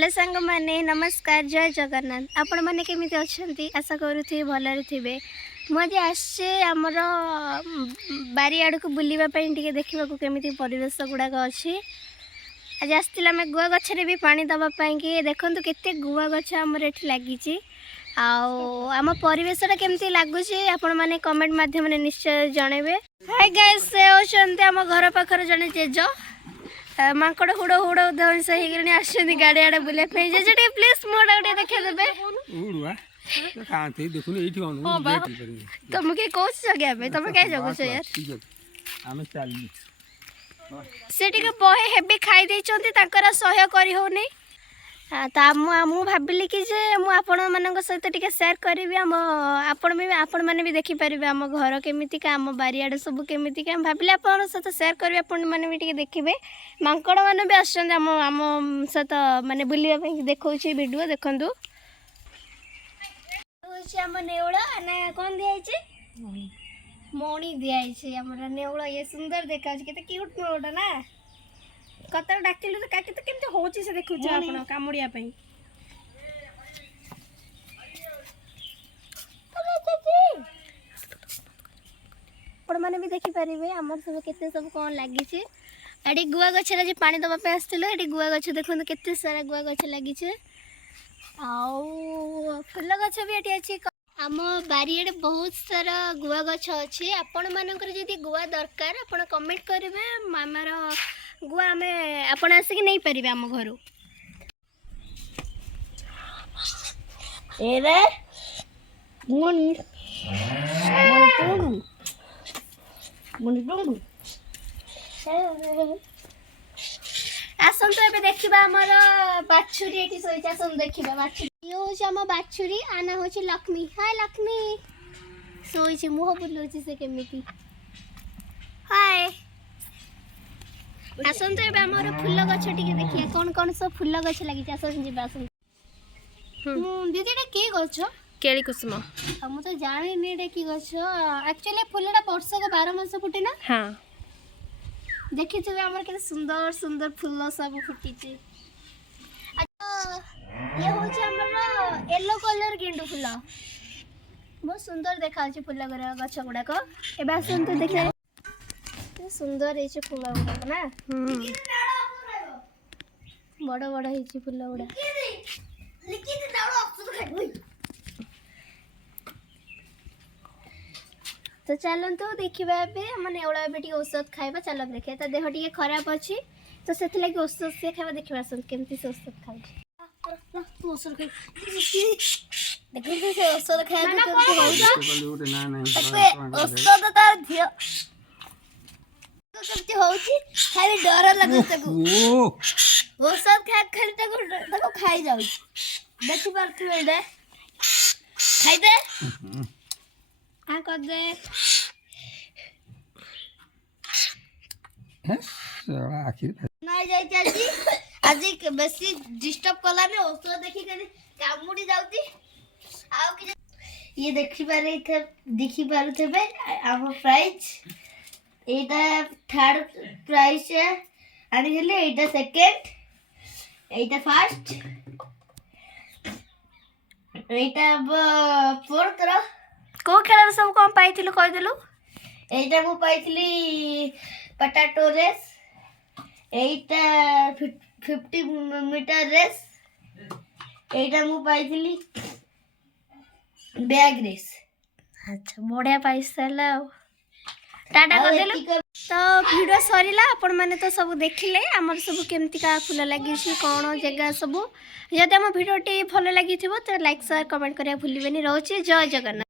Hello सांग माने नमस्कार जय जगन्नाथ आपण मैंने केमी अच्छा आशा करुथे भलरे थे मुझे आसे आमर बारी आड़ को बुलवाई देखा केमी परिवेश गुड़ाक अच्छी आज आम गुआ गचरे भी पानी दवापाई देखु केते गुआ गछ आमर ये लगी आम परिवेशटा केमती लगुच आपण मैंने कमेंट माध्यम निश्चय जनइबे। हाय गाइस से होचंते आम घर पाखर जने जेज मांकड़ हुड़ हुड़ धंस होगी आसुँच गाड़ी आड़े बुले जेज टे प्लीज मोटा गोटे देखा देवे तुमके कौन जगह तुम क्या जगुच यार से बहे हेबी खाई देकर सह्य कर होनी मु भाविली कि आपण मान सहित टे सेयार करी आपण मैंने भी देखिपारे आम घर केमितिका आम बारियाड़ सब केमितिका भाविली आपण सहित सेयार करी आपण मैंने भी टे देखिए मांकड़ मैंने भी आम आम सहित माने बुलवाई देखा वीडियो देखु आम नेउला ना कौन दिखाई मणि दिखाई आम नेउला ये सुंदर देखा केते क्यूट नेउलाटा ना कतर डाकिलु तो काकी तो केमते होची से देखु छ आपण कामुडिया पई आपण माने भी देखि परिबे हमर सब केते सब कोन लागि छै एडी गुआ गछ रे जे पानी दबा पे आस्थिलो एडी गुआ गछ देखु केते सारा गुआ गछ लागि छै आउ फुल गछ भी एटी अछि आम बारियाड़े बहुत सारा गुआ गछ अच्छे आपण मानकर जदि गुआ दरकार आपण कमेंट करेंगे आमर गुआ आम आपण आसिक नहीं पारे आम घर आसतु ए देखा आमर बाछुरी ये शोच आसतु देखा बाछुरी ये हूँ आम बाछुरी आना हूँ लक्ष्मी। हाय लक्ष्मी शोच मुह बुलाऊ से केमी हाय आसतु ए आमर फुल गछ टे देखिए कौन कौन सब फुल गछ लगी आस दीदी कि गछ केली कुसुम मुझे जानी कि गछ एक्चुअली फुलटा वर्ष को 12 मास फुटे ना। हाँ देखी थे आमर के सुंदर सुंदर फूल सब फुटी ये हूँ आमर येलो कलर गेंडू फूल बहुत सुंदर देखा फूल गछ गुड़ाक ए आसतु देखिए सुंदर है फूल गुड़ाक ना बड़ बड़ है फूल गुड़ा तो चलतु देखा आम नेउला टे औषध खाइबा चल देखा तो देह टे खराब अच्छी तो से लगे औषध से खाइबा देखा आसत केमती से औषध खाऊ औषध औषध खाइबा औषध तार झील कमती होउची खाली डर लगत औषध खा खाली खाई जाऊ देखी पारथु एडे खाई दे हाँ कर दे नहीं जाई आज बेसी डिस्टर्ब कला ने औषध देखी कामुड़ी जाउती आउ कि ये देखी पारे आम प्राइज एटा थर्ड प्राइज है आनी हेले एटा सेकंड एटा फर्स्ट एटा फोर्थ रो को खेल सब कौन पाई कहीदेलु एटा मु पाई पटाटो रेस एटा 50 मीटर रेस एटा मु पाई बैग रेस। अच्छा बढ़िया पाइस टाटा करदेलु तो वीडियो सरीला आपण माने तो सब देखिले आमर सब केमतिका फूल लगी कौन जगह सब जदि आम वीडियो भल लगी तो लाइक शेयर कमेंट करिया भूलिबेनी। रहउची जय जगन्नाथ।